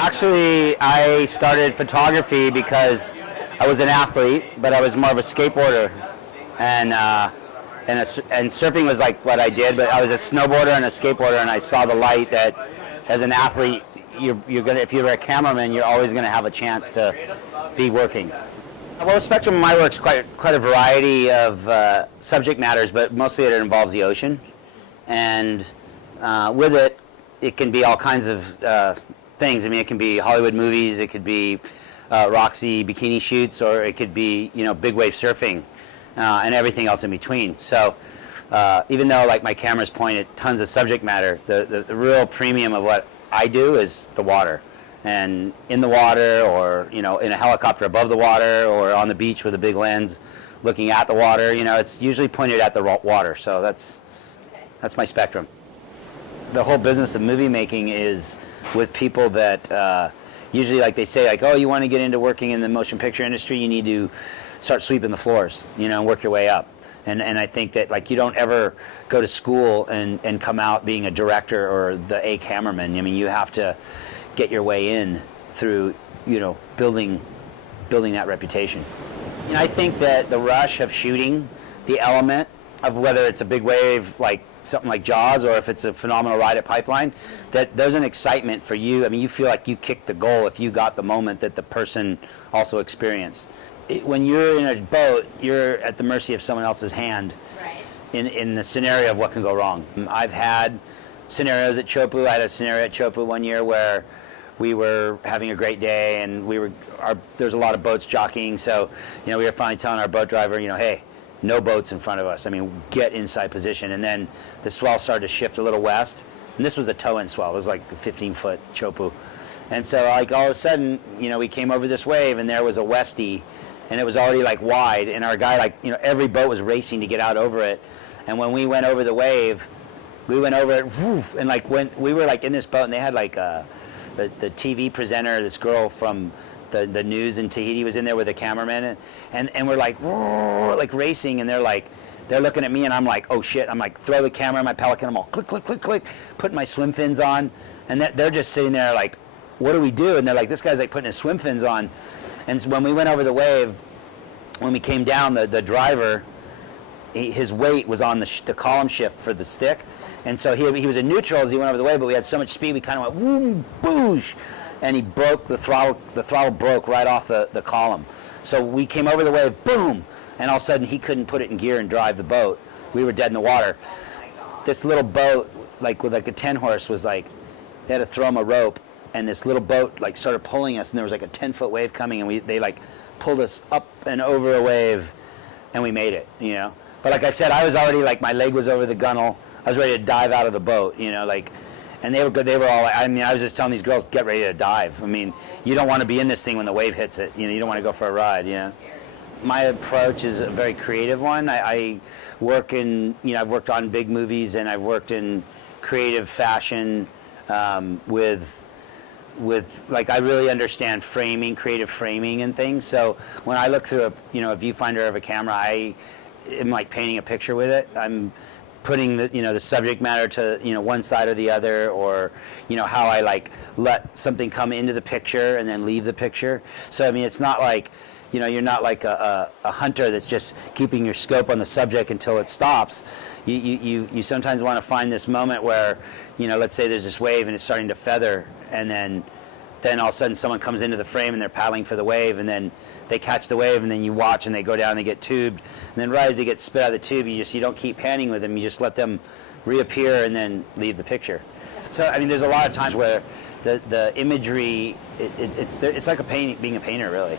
Actually, I started photography because I was an athlete, but I was more of a skateboarder, and and surfing was like what I did. But I was a snowboarder and a skateboarder, and I saw the light that, as an athlete, you're gonna, if you're a cameraman, you're always gonna have a chance to be working. Well, the spectrum of my work's quite a variety of subject matters, but mostly it involves the ocean, and with it, it can be all kinds of things. I mean, it can be Hollywood movies, it could be Roxy bikini shoots, or it could be, you know, big wave surfing and everything else in between. So even though like my cameras point at tons of subject matter, the real premium of what I do is the water. And in the water, or, you know, in a helicopter above the water, or on the beach with a big lens looking at the water, you know, it's usually pointed at the water. So that's my spectrum. The whole business of movie making is with people that usually, like they say, like, oh, you want to get into working in the motion picture industry, you need to start sweeping the floors, you know, and work your way up. And I think that, like, you don't ever go to school and come out being a director or a cameraman. I mean, you have to get your way in through, you know, building that reputation. And I think that the rush of shooting, the element of whether it's a big wave like something like Jaws, or if it's a phenomenal ride at Pipeline, that there's an excitement for you. I mean, you feel like you kicked the goal if you got the moment that the person also experienced. When you're in a boat, you're at the mercy of someone else's hand. Right. In the scenario of what can go wrong. I've had scenarios at Chopu. I had a scenario at Chopu one year where we were having a great day, and there's a lot of boats jockeying, so, you know, we were finally telling our boat driver, you know, hey, no boats in front of us. I mean, get inside position. And then the swell started to shift a little west, and this was a toe-in swell. It was like a 15-foot Chopu. And so, like, all of a sudden, you know, we came over this wave, and there was a westie, and it was already like wide, and our guy, like, you know, every boat was racing to get out over it. And when we went over the wave, we went over it, woof, and like when we were like in this boat, and they had like the TV presenter, this girl from the news in Tahiti was in there with a cameraman, and we're like, whoa, like racing, and they're looking at me, and I'm like, oh shit, I'm like, throw the camera in my Pelican, I'm all click, click, click, click, putting my swim fins on, and they're just sitting there like, what do we do? And they're like, this guy's like putting his swim fins on. And so when we went over the wave, when we came down, the driver, his weight was on the column shift for the stick, and so he was in neutral as he went over the wave, but we had so much speed, we kind of went, boom, boosh, and he broke the throttle broke right off the column. So we came over the wave, boom, and all of a sudden he couldn't put it in gear and drive the boat. We were dead in the water. This little boat, like with like a 10 horse, was like, they had to throw him a rope, and this little boat like started pulling us, and there was like a 10-foot wave coming, and they like pulled us up and over a wave, and we made it, you know. But like I said, I was already like, my leg was over the gunnel. I was ready to dive out of the boat, you know, like, and they were good. They were all, I mean, I was just telling these girls, get ready to dive. I mean, you don't want to be in this thing when the wave hits it. You know, you don't want to go for a ride, you know. My approach is a very creative one. I work in, you know, I've worked on big movies, and I've worked in creative fashion with like, I really understand framing, creative framing and things. So when I look through a viewfinder of a camera, I am like painting a picture with it. I'm putting the subject matter to, you know, one side or the other, or, you know, how I like let something come into the picture and then leave the picture. So I mean, it's not like, you know, you're not like a hunter that's just keeping your scope on the subject until it stops. You sometimes want to find this moment where, you know, let's say there's this wave and it's starting to feather, and then all of a sudden someone comes into the frame and they're paddling for the wave, and then they catch the wave, and then you watch, and they go down and they get tubed, and then right as they get spit out of the tube, you don't keep panning with them, you just let them reappear and then leave the picture. So I mean, there's a lot of times where the imagery, it's like being a painter, really.